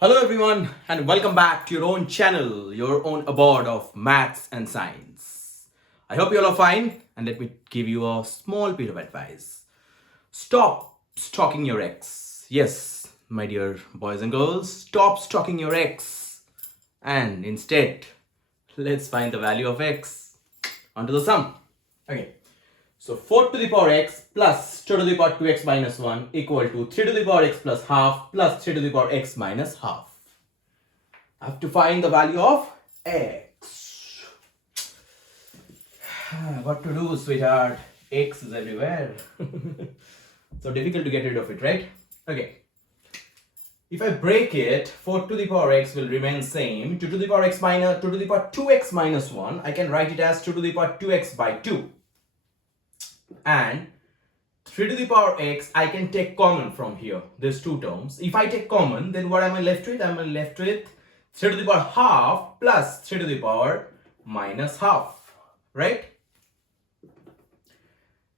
Hello everyone and welcome back to your own channel, your own abode of maths and science. I hope you all are fine and let me give you a small bit of advice. Stop stalking your ex. Yes, my dear boys and girls, stop stalking your ex and instead let's find the value of x. Onto the sum. Okay. So 4 to the power x plus 2 to the power 2x minus 1 equal to 3 to the power x plus half plus 3 to the power x minus half. I have to find the value of x. What to do, sweetheart? X is everywhere. So difficult to get rid of it, right? Okay. If I break it, 4 to the power x will remain same. 2 to the power x minus 2 to the power 2x minus 1. I can write it as 2 to the power 2x by 2. And 3 to the power x, I can take common from here, these two terms. If I take common, then what am I left with? I am left with 3 to the power half plus 3 to the power minus half, right?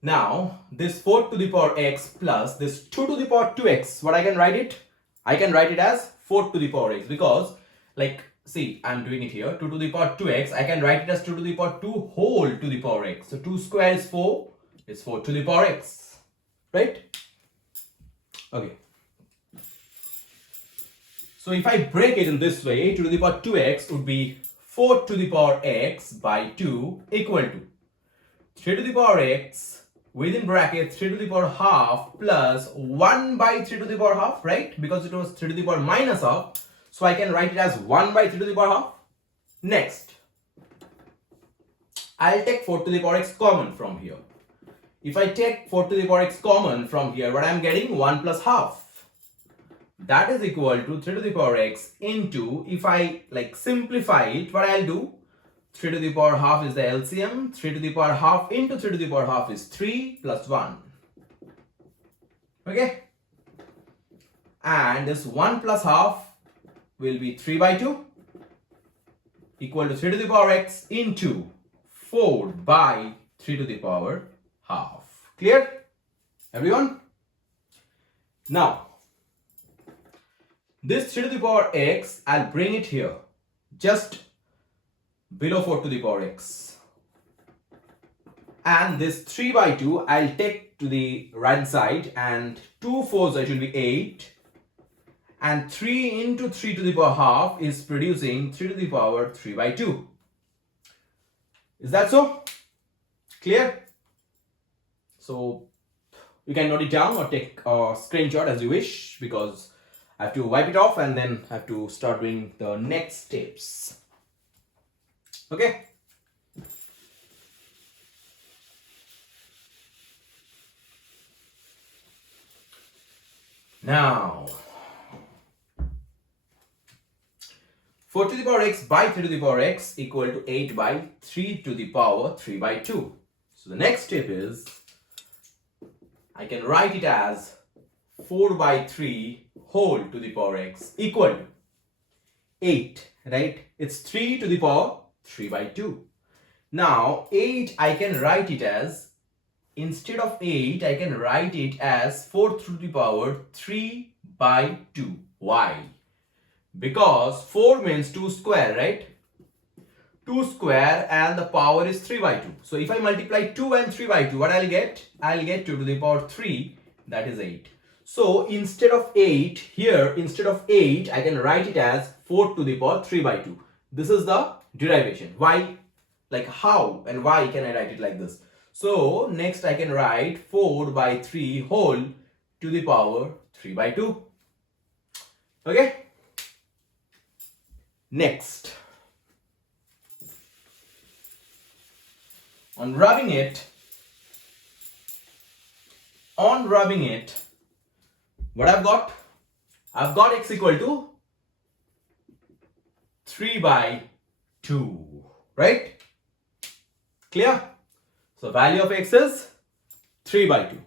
Now, this 4 to the power x plus this 2 to the power 2x, what I can write it? I can write it as 4 to the power x because, like, see, I'm doing it here, 2 to the power 2x, I can write it as 2 to the power 2 whole to the power x. So 2 square is 4, it's 4 to the power x, right? Okay. So if I break it in this way, 2 to the power 2x would be 4 to the power x by 2 equal to 3 to the power x within bracket 3 to the power half plus 1 by 3 to the power half, right? Because it was 3 to the power minus half. So I can write it as 1 by 3 to the power half. Next, I'll take 4 to the power x common from here. If I take 4 to the power x common from here, what I'm getting? 1 plus half. That is equal to 3 to the power x into, if I like simplify it, what I'll do? 3 to the power half is the LCM. 3 to the power half into 3 to the power half is 3 plus 1. Okay? And this 1 plus half will be 3 by 2 equal to 3 to the power x into 4 by 3 to the power half. Clear? Everyone? Now, this 3 to the power x, I'll bring it here, just below 4 to the power x. And this 3 by 2, I'll take to the right side, and 2 4s, it will be 8. And 3 into 3 to the power half is producing 3 to the power 3 by 2. Is that so? Clear? So you can note it down or take a screenshot as you wish, because I have to wipe it off and then I have to start doing the next steps. Okay? Now, 4 to the power x by 3 to the power x equal to 8 by 3 to the power 3 by 2. So the next step is, I can write it as 4 by 3 whole to the power x equal to 8, right? It's 3 to the power 3 by 2. Now 8, I can write it as, instead of 8, I can write it as 4 to the power 3 by 2. Why? Because 4 means 2 square, right? 2 square and the power is 3 by 2. So if I multiply 2 and 3 by 2, what I'll get? I'll get 2 to the power 3, that is 8. So instead of 8, here, instead of 8, I can write it as 4 to the power 3 by 2. This is the derivation. Why? Like how and why can I write it like this? So next I can write 4 by 3 whole to the power 3 by 2. Okay? Next. On rubbing it, what I've got? I've got x equal to 3 by 2, right? Clear? So value of x is 3 by 2.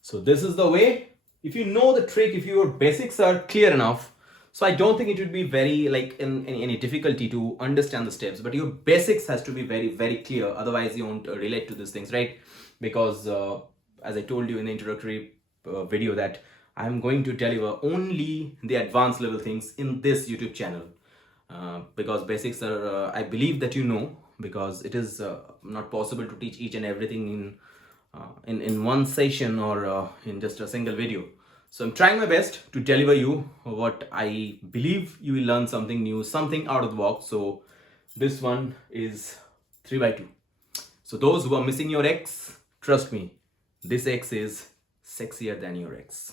So this is the way. If you know the trick, if your basics are clear enough, so I don't think it would be very like in any difficulty to understand the steps, but your basics has to be very clear, otherwise you won't relate to these things, right? Because as I told you in the introductory video, that I'm going to deliver only the advanced level things in this YouTube channel. Because basics are, I believe that you know, because it is not possible to teach each and everything in one session or in just a single video. So I'm trying my best to deliver you what I believe you will learn something new, something out of the box. So this one is 3 by 2. So those who are missing your X, trust me, this X is sexier than your X.